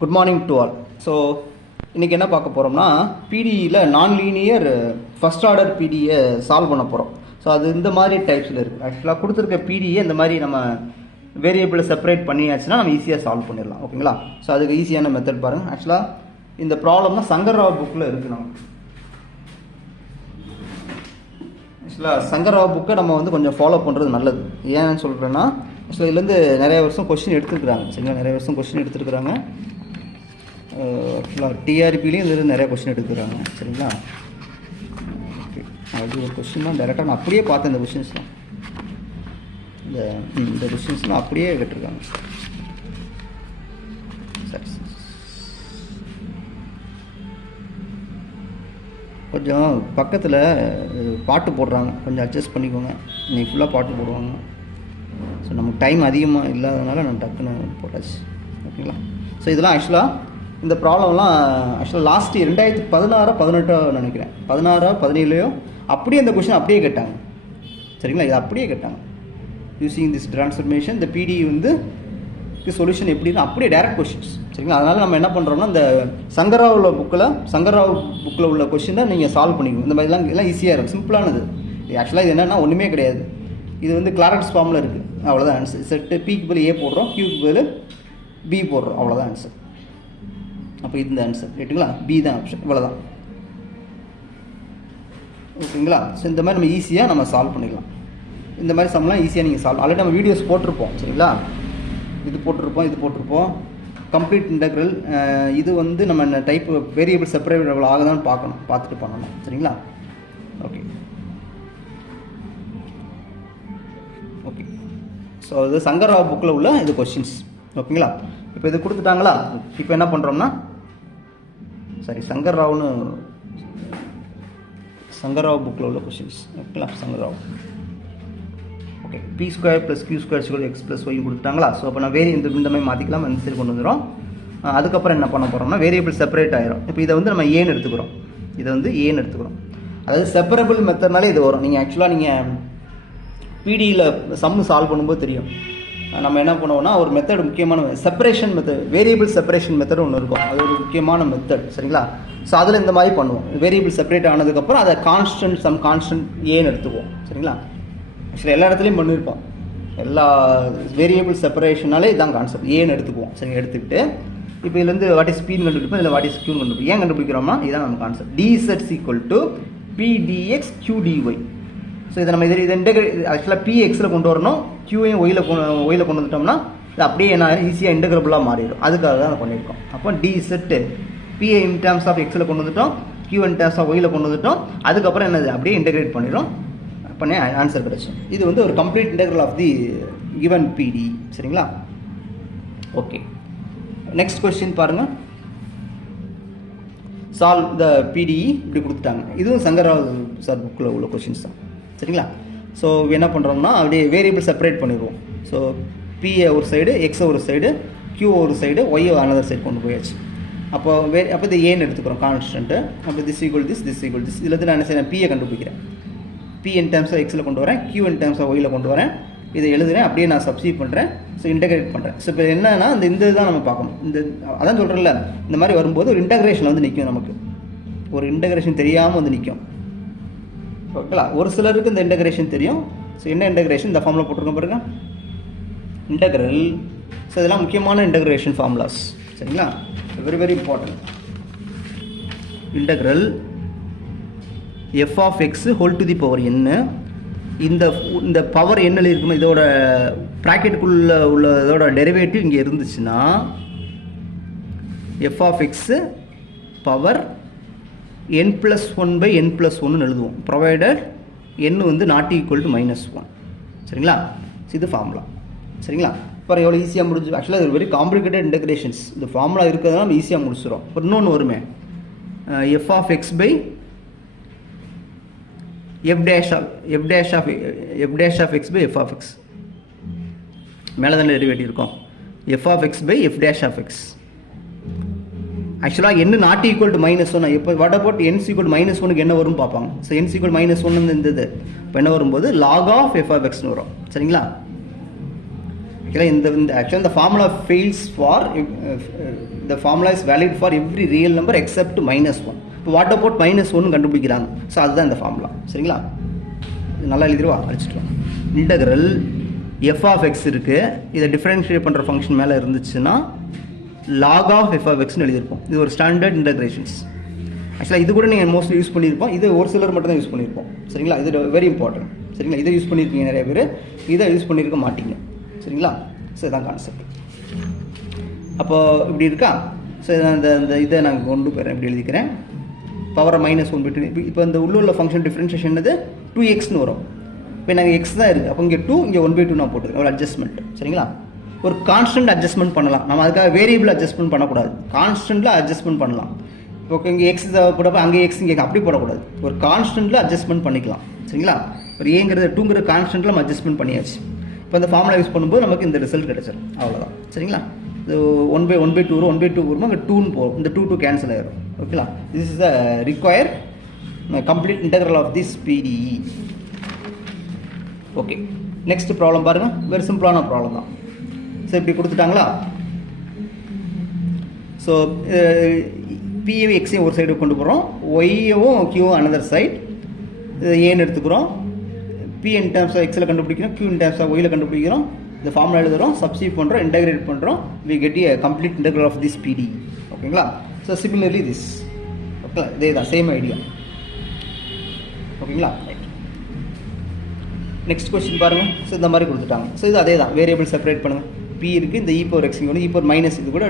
Good morning to all. So இன்றைக்கி என்ன பார்க்க போகிறோம்னா, பிடியில் நான் லீனியர் ஃபஸ்ட் ஆர்டர் பிடியை சால்வ் பண்ண போகிறோம். ஸோ அது இந்த மாதிரி டைப்ஸில் இருக்குது. ஆக்சுவலாக கொடுத்துருக்க பிடியை இந்த மாதிரி நம்ம வேரியபிளை செப்பரேட் பண்ணியாச்சுன்னா நம்ம ஈஸியாக சால்வ் பண்ணிடலாம். ஓகேங்களா? ஸோ அதுக்கு ஈஸியான மெத்தட் பாருங்கள். ஆக்சுவலாக இந்த ப்ராப்ளம்னா சங்கர்ராவ் புக்கில் இருக்குது. நமக்கு ஆக்சுவலாக சங்கர்ராவ் புக்கை நம்ம வந்து கொஞ்சம் ஃபாலோ பண்ணுறது நல்லது. ஏன்னு சொல்கிறேன்னா, ஆக்சுவலாக இதுலேருந்து நிறைய வருஷம் கொஸ்டின் எடுத்துருக்குறாங்க. சரிங்களா? நிறைய வருஷம் கொஸ்டின் எடுத்துருக்குறாங்க. ஆக்சுவலாக டிஆர்பிலையும் இதில் நிறைய கொஸ்டின் எடுத்துக்கிறாங்க. சரிங்களா? ஓகே, அது ஒரு கொஸ்டின்லாம் டேரெக்டாக நான் அப்படியே பார்த்தேன். இந்த கொஸ்டின்ஸ்லாம் இந்த கொஸ்டின்ஸ்லாம் அப்படியே கேட்டிருக்காங்க. சரி, கொஞ்சம் பக்கத்தில் பாட்டு போடுறாங்க, கொஞ்சம் அட்ஜஸ்ட் பண்ணிக்கோங்க. இன்னைக்கு ஃபுல்லாக பாட்டு போடுவாங்க. ஸோ நமக்கு டைம் அதிகமாக இல்லாதனால நான் டக்குன்னு போட்டாச்சு. ஓகேங்களா? ஸோ இதெல்லாம் ஆக்சுவலாக இந்த ப்ராப்ளம்லாம் ஆக்சுவலாக லாஸ்ட் 2016-18 நினைக்கிறேன், 16-17 அப்படியே இந்த கொஸ்டின் அப்படியே கேட்டாங்க. சரிங்களா? இது அப்படியே கேட்டாங்க. யூஸிங் திஸ் ட்ரான்ஸ்ஃபர்மேஷன் இந்த பிடி வந்து சொல்யூஷன் எப்படின்னா அப்படியே டேரக்ட் கொஸ்டின்ஸ். சரிங்களா? அதனால் நம்ம என்ன பண்ணுறோம்னா, இந்த சங்கர்ராவ் புக்கில் உள்ள கொஸ்டினை நீங்கள் சால்வ் பண்ணிக்கணும். இந்த மாதிரிலாம் எல்லாம் ஈஸியாக இருக்கும், சிம்பிளானது. ஆக்சுவலாக இது என்னென்னா ஒன்றுமே கிடையாது. இது வந்து கிளாரன்ஸ் ஃபார்மில் இருக்குது. அவ்வளோதான் ஆன்சர். செட்டு பிக்கு பதில் ஏ போடுறோம், கியூக்கு பதில் பி போடுறோம். அவ்வளோதான் ஆன்சர். அப்போ இந்த ஆன்சர் ரைட்டுங்களா? பி தான் ஆப்ஷன். இவ்வளோதான். ஓகேங்களா? ஸோ இந்த மாதிரி நம்ம ஈஸியாக நம்ம சால்வ் பண்ணிக்கலாம். இந்த மாதிரி சம்லாம் ஈஸியாக நீங்கள் சால்வ் ஆல்ரெடி நம்ம வீடியோஸ் போட்டிருப்போம். சரிங்களா? இது போட்டிருப்போம் கம்ப்ளீட் இன்டெக்ரல். இது வந்து நம்ம டைப் வேரியபிள் செப்பரேபிள் ஆகுதான்னு பார்த்துட்டு பண்ணணும். சரிங்களா? Okay okay. ஸோ இது சங்கர்ராவ் புக்கில் உள்ள இது கொஸ்டின்ஸ். ஓகேங்களா? இப்போ இது கொடுத்துட்டாங்களா? இப்போ என்ன பண்ணுறோம்னா, சங்கர்ராவ் புக்கில் உள்ள கொஸ்டின்ஸ். ஓகேங்களா? Shankarrao okay. p² + q² x + y கொடுத்துட்டாங்களா? ஸோ அப்போ நான் இந்த மாதிரி மாற்றிக்கலாம். அந்த சைடு கொண்டு வந்துடும். அதுக்கப்புறம் என்ன பண்ண போகிறோம்னா, வேரியபிள் செப்பரேட் ஆயிரும். இப்போ இதை வந்து நம்ம ஏன்னு எடுத்துக்கிறோம். அதாவது செப்பரபிள் மெத்தட்னாலே இது வரும். நீங்கள் ஆக்சுவலாக பிடியில் சம்மு சால்வ் பண்ணும்போது தெரியும். நம்ம என்ன பண்ணுவோம்னா, ஒரு மெத்தட் முக்கியமான separation method, variable separation method ஒன்று இருக்கும். அது ஒரு முக்கியமான மெத்தட். சரிங்களா? ஸோ அதில் இந்த மாதிரி பண்ணுவோம். வேரியபிள் செப்பரேட் ஆனதுக்கப்புறம் அதை கான்ஸ்டன்ட் ஏன்னு எடுத்துக்குவோம். சரிங்களா? ஆக்சுவலாக எல்லா இடத்துலையும் பண்ணியிருப்போம். எல்லா வேரியபிள் செப்பரேஷனாலே இதான் கான்செப்ட். ஏன்னு எடுத்துக்குவோம். சரி, எடுத்துக்கிட்டு இப்போ இதுலேருந்து வாட் இஸ் பின்னு கண்டுபிடிப்போம், இல்லை வாட் இஸ் கியூன்னு கண்டுபிடிப்போம். ஏன் கண்டுபிடிக்கிறோம்னா, இதுதான் நம்ம concept. dz = p dx q dy. So இதை நம்ம இதை இன்டெகிரேட் ஆக்சுவலாக p எக்ஸில் கொண்டு வரணும், q-ஐயும் ஒயில் கொண்டு வந்துட்டோம்னா இது அப்படியே என்ன ஈஸியாக இன்டெகிரபிளாக மாறிடும். அதுக்காக தான் அதை பண்ணியிருக்கோம். அப்போ dz p in terms of எக்ஸில் கொண்டு வந்துட்டோம், q இன் டேர்ம்ஸ் ஆஃப் ஒயில் கொண்டு வந்துட்டோம். அதுக்கப்புறம் என்னது அப்படியே இன்டெகிரேட் பண்ணிடும், பண்ணி ஆன்சர் கிடைச்சோம். இது வந்து ஒரு complete integral of the given PDE. சரிங்களா? ஓகே, நெக்ஸ்ட் கொஸ்டின் பாருங்க. சால்வ் த பிடி இப்படி கொடுத்துட்டாங்க. இதுவும் சங்கர்ராவ் சார் புக்கில் உள்ள கொஸ்டின்ஸ் தான். சரிங்களா? ஸோ என்ன பண்ணுறோம்னா, அப்படியே வேரியபிள் செப்பரேட் பண்ணிடுவோம். ஸோ பிஏ ஒரு சைடு, எக்ஸை ஒரு சைடு, கியூ ஒரு சைடு, ஒய் அனதர் சைடு கொண்டு போயாச்சு. அப்போ இது ஏன்னு எடுத்துக்கிறோம் கான்ஸ்டன்ட்டு. அப்போ திஸ் ஈக்குவல் திஸ் இதில் வந்து நான் என்ன செய்யறேன், பிஏ கண்டுபிடிக்கிறேன். p இன் டேர்ம்ஸ் ஆஃப் எக்ஸில் கொண்டு வரேன், q இன் டேர்ம்ஸ் ஆஃப் ஒயில் கொண்டு வரேன். இதை எழுதுறேன், அப்படியே நான் சப்ஸ்டிட்யூட் பண்ணுறேன். ஸோ இன்டெகிரேட் பண்ணுறேன். ஸோ இப்போ என்னன்னா, இந்த தான் நம்ம பார்க்கணும். அதான் சொல்கிறேன்ல, இந்த மாதிரி வரும்போது ஒரு இன்டெகிரேஷன் வந்து நிற்கும். நமக்கு ஒரு இன்டெகிரேஷன் தெரியாமல் வந்து நிற்கும். ஓகேங்களா? ஒரு சிலருக்கு இந்த இன்டெகிரேஷன் தெரியும். ஸோ என்ன இன்டெகிரேஷன் இந்த ஃபார்முலா போட்டிருக்கோம் பாருங்க, இன்டெகிரல். ஸோ இதெல்லாம் முக்கியமான இன்டெகிரேஷன் ஃபார்முலாஸ். சரிங்களா? Very very important. Integral f of x whole to the power n. இந்த பவர் என்னல இருக்குமே, இதோட ப்ராக்கெட்டுக்குள்ள உள்ள இதோட டெரிவேட்டிவ் இங்கே இருந்துச்சுன்னா f of x power n+1/n+1 எழுதுவோம், ப்ரொவைடட் n வந்து நாட் ஈக்குவல் டு -1. சரிங்களா? இது ஃபார்முலா. சரிங்களா? இப்போ எவ்வளோ ஈஸியாக முடிஞ்சு. ஆக்சுவலாக இது வெரி காம்ப்ளிகேட்டட் இன்டெகிரேஷன்ஸ். இந்த ஃபார்முலா இருக்கிறதுனால நம்ம ஈஸியாக முடிச்சிடும். ஒரு இன்னொன்று வருமே, f of x by f dash of x by f of x. மேலே தானே டெரிவேட்டிவ் இருக்கும். f of x by f dash of x. ஆக்சுவலாக n நாட் ஈக்குவல் டு -1. இப்போ வாட் அபவுட் n ஈக்குவல் -1க்கு என்ன வரும் பார்ப்பாங்க. ஸோ n ஈக்குவல் -1 இருந்தது. இப்போ என்ன வரும்போது log of f of xன்னு வரும். சரிங்களா? ஓகேங்களா. இந்த ஆக்சுவலாக இந்த formula fails for the formula is valid for every real number except -1. இப்போ வாட் அபவுட் -1 கண்டுபிடிக்கிறாங்க. ஸோ அதுதான் இந்த ஃபார்முலா. சரிங்களா, இது நல்லா எழுதிடுவா, அழிச்சிட்டு இன்டெக்ரல் f of x இருக்குது. இதை டிஃபரன்ஷியேட் பண்ணுற ஃபங்க்ஷன் மேலே இருந்துச்சுன்னா log of f of xன்னு எழுதியிருப்போம். இது ஒரு ஸ்டாண்டர்ட் இன்டெக்ரேஷன்ஸ். ஆக்சுவலாக இது கூட நீங்கள் மோஸ்ட்லி யூஸ் பண்ணியிருப்போம். இது ஒரு சிலர் மட்டும் தான் யூஸ் பண்ணியிருப்போம். சரிங்களா, இது வெரி இம்பார்ட்டன்ட். சரிங்களா, இதை யூஸ் பண்ணியிருக்கீங்க நிறைய பேர், இதை யூஸ் பண்ணியிருக்க மாட்டீங்க. சரிங்களா, ஸோ இதுதான் கான்செப்ட். அப்போது இப்படி இருக்கா. ஸோ இந்த இதை நான் கொண்டு போயிடுறேன், இப்படி எழுதிக்கிறேன். பவரை -1/2. இப்போ இந்த உள்ள ஃபங்க்ஷன் டிஃப்ரென்ஷியேஷன் என்னது 2xன்னு வரும். இப்போ நாங்கள் x தான் இருக்குது, அப்போ இங்கே 2, இங்கே 1/2 நான் போட்டுருக்கேன். ஒரு அட்ஜஸ்ட்மெண்ட். சரிங்களா, ஒரு கான்ஸ்டன்ட் அட்ஜஸ்ட்மெண்ட் பண்ணலாம். நம்ம அதுக்காக வேரியபிள் அட்ஜஸ்ட்மெண்ட் பண்ணக்கூடாது, கான்ஸ்டன்ட்டில் அட்ஜஸ்ட்மெண்ட் பண்ணலாம். ஓகே, இங்கே எக்ஸ் போட்டப்போ அங்கே எக்ஸ் இங்கே அப்படி போடக்கூடாது. ஒரு கான்ஸ்டன்ட்டில் அட்ஜஸ்ட்மெண்ட் பண்ணிக்கலாம். சரிங்களா, ஒரு ஏங்கிறது 2ங்கிற கான்ஸ்டன்ட்டில் நம்ம அட்ஜஸ்ட்மெண்ட் பண்ணியாச்சு. இப்போ இந்த ஃபார்முலா யூஸ் பண்ணும்போது நமக்கு இந்த ரிசல்ட் கிடச்சிடும். அவ்வளோதான். சரிங்களா, இது 1/2 வரும். 1/2 வருமா, அங்கே 2ன்னு போகும். இந்த 2 கேன்சல் ஆகிடும். ஓகேங்களா, this is the require complete integral of this PDE. Okay, next problem பாருங்கள். வெரி சிம்பிளான ப்ராப்ளம் தான். ஸோ இப்படி கொடுத்துட்டாங்களா. ஸோ பிஏவும் எக்ஸையும் ஒரு சைடு கொண்டு போகிறோம், ஒய்யவும் கியூவும் அனதர் சைட். இது ஏன்னு எடுத்துக்கிறோம். பி இன் டேர்ம்ஸ் ஆஃப் எக்ஸில் கண்டுபிடிக்கிறோம், கியூ இன் டேர்ம்ஸ் ஆஃப் ஒயில் கண்டுபிடிக்கிறோம். இந்த ஃபார்முலா எழுதுகிறோம், சப்ஸ்டிட்யூட் பண்ணுறோம், இன்டெகிரேட் பண்ணுறோம். We get a complete integral of this PDE. ஓகேங்களா, ஸோ சிமிலர்லி திஸ். ஓகேங்களா, இதே தான், சேம் ஐடியா. ஓகேங்களா, ரைட். நெக்ஸ்ட் கொஸ்டின் பாருங்கள். ஸோ இந்த மாதிரி கொடுத்துட்டாங்க. ஸோ இது அதே தான், வேரியபிள் செப்பரேட் பண்ணுங்கள். பி இருக்குது, இந்த e⁻x இங்கே ஒன்று e⁻− இது கூட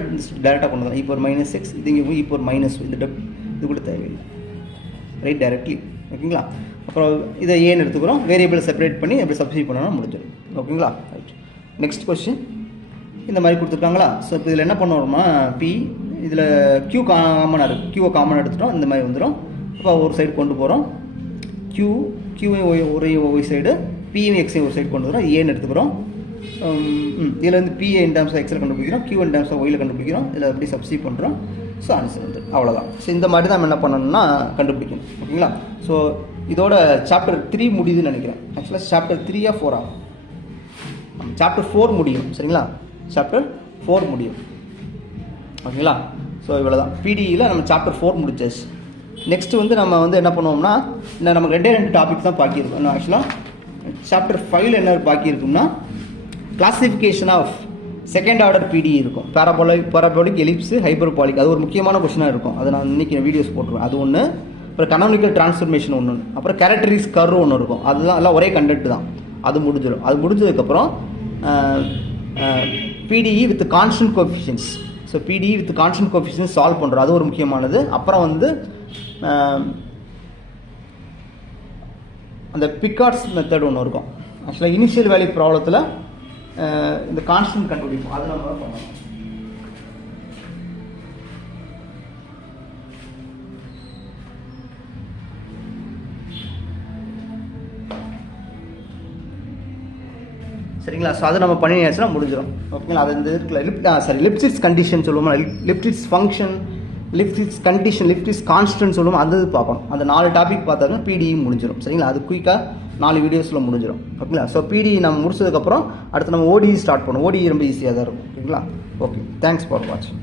டேரெக்டாக கொண்டு வரலாம். e⁻−x இது இங்கே e⁻−2 இந்த இது கூட தேவையில்லை, ரைட், டைரக்ட்லி. ஓகேங்களா, அப்புறம் இதை ஏன்னு எடுத்துக்கிறோம், வேரியபிள் செப்பரேட் பண்ணி எப்படி சப்ஸ்டிட்யூட் பண்ணணும் முடிஞ்சிடும். ஓகேங்களா, ரைட். நெக்ஸ்ட் கொஸ்டின் இந்த மாதிரி கொடுத்துருக்காங்களா. ஸோ இப்போ இதில் என்ன பண்ணுவோம்னா, பி இதில் கியூ காமனாக இருக்குது, கியூவை காமனாக எடுத்துட்டோம், இந்த மாதிரி வந்துடும். அப்போ ஒரு சைடு கொண்டு போகிறோம், கியூவை ஒய் சைடு, பியும் எக்ஸையும் ஒரு சைடு கொண்டு வரோம், ஏன்னு எடுத்துக்கிறோம். இதில் வந்து பிஏ இன் டேர்ம்ஸ் ஆஃப் எக்ஸில் கண்டுபிடிக்கிறோம், கியூ இன் டேர்ம்ஸ் ஆஃப் ஒயில் கண்டுபிடிக்கிறோம். இதில் எப்படி சப்ஸ்டிட்யூட் பண்ணுறோம். ஸோ ஆன்சர் வந்து அவ்வளோதான். ஸோ இந்த மாதிரி தான் நம்ம என்ன பண்ணணும்னா கண்டுபிடிக்கணும். ஓகேங்களா, ஸோ இதோட சாப்டர் 3 முடியுதுன்னு நினைக்கிறேன். ஆக்சுவலாக சாப்டர் 3 4 சாப்டர் 4 முடியும். சரிங்களா, சாப்டர் 4 முடியும். ஓகேங்களா, ஸோ இவ்வளோ தான். PDEயில் நம்ம சாப்டர் 4 முடிச்சாச்சு. நெக்ஸ்ட்டு வந்து நம்ம வந்து என்ன பண்ணுவோம்னா, இன்னும் நமக்கு 2 டாபிக் தான் பாக்கி இருக்கும். இன்னும் ஆக்சுவலாக சாப்டர் 5 என்ன பாக்கி இருக்கும்னா, classification of second order PDE இருக்கும். Parabolic, ellipse, hyperbolic. அது ஒரு முக்கியமான கொஸ்டினாக இருக்கும். அதை நான் இன்றைக்கி வீடியோஸ் போட்டுருவேன். அது ஒன்று. அப்புறம் கனானிக்கல் டிரான்ஸ்ஃபர்மேஷன் ஒன்று. அப்புறம் கேரக்டரிஸ்டிக் கர்வ் ஒன்று இருக்கும். அதுதான் எல்லாம் ஒரே கண்டென்ட் தான். அது முடிஞ்சிடும். அது முடிஞ்சதுக்கப்புறம் PDE with constant coefficients. So PDE with constant coefficients solve பண்ணுறோம். அது ஒரு முக்கியமானது. அப்புறம் வந்து அந்த பிக்கார்ட்ஸ் மெத்தட் ஒன்று இருக்கும். ஆக்சுவலாக இனிஷியல் வேல்யூ ப்ராப்ளத்தில் இந்த கான்ஸ்டன்ட் கண்டுபிடிப்போம். அது நம்ம பண்ணணும். சரிங்களா, ஸோ அதை நம்ம பண்ணியாச்சுன்னா முடிஞ்சிடும். ஓகேங்களா, அது இந்த இருக்குல்ல லிப்சிட்ஸ் கண்டிஷன் சொல்லுவோம், லிப்சிட்ஸ் ஃபங்க்ஷன், லிப்சிட்ஸ் கண்டிஷன், லிப்சிட்ஸ் கான்ஸ்டன்ட் சொல்லுவோம். அது பார்க்கணும். அந்த 4 டாபிக் பார்த்தாங்கன்னா PDE முடிஞ்சிடும். சரிங்களா, அது குயிக்காக 4 வீடியோஸில் முடிஞ்சிடும். ஓகேங்களா, ஸோ PDE நம்ம முடிச்சதுக்கப்புறம் அடுத்து நம்ம ODE ஸ்டார்ட் பண்ணுவோம். ODE ரொம்ப ஈஸியாக தான் இருக்கும். ஓகேங்களா, ஓகே, தேங்க்ஸ் ஃபார் வாட்சிங்.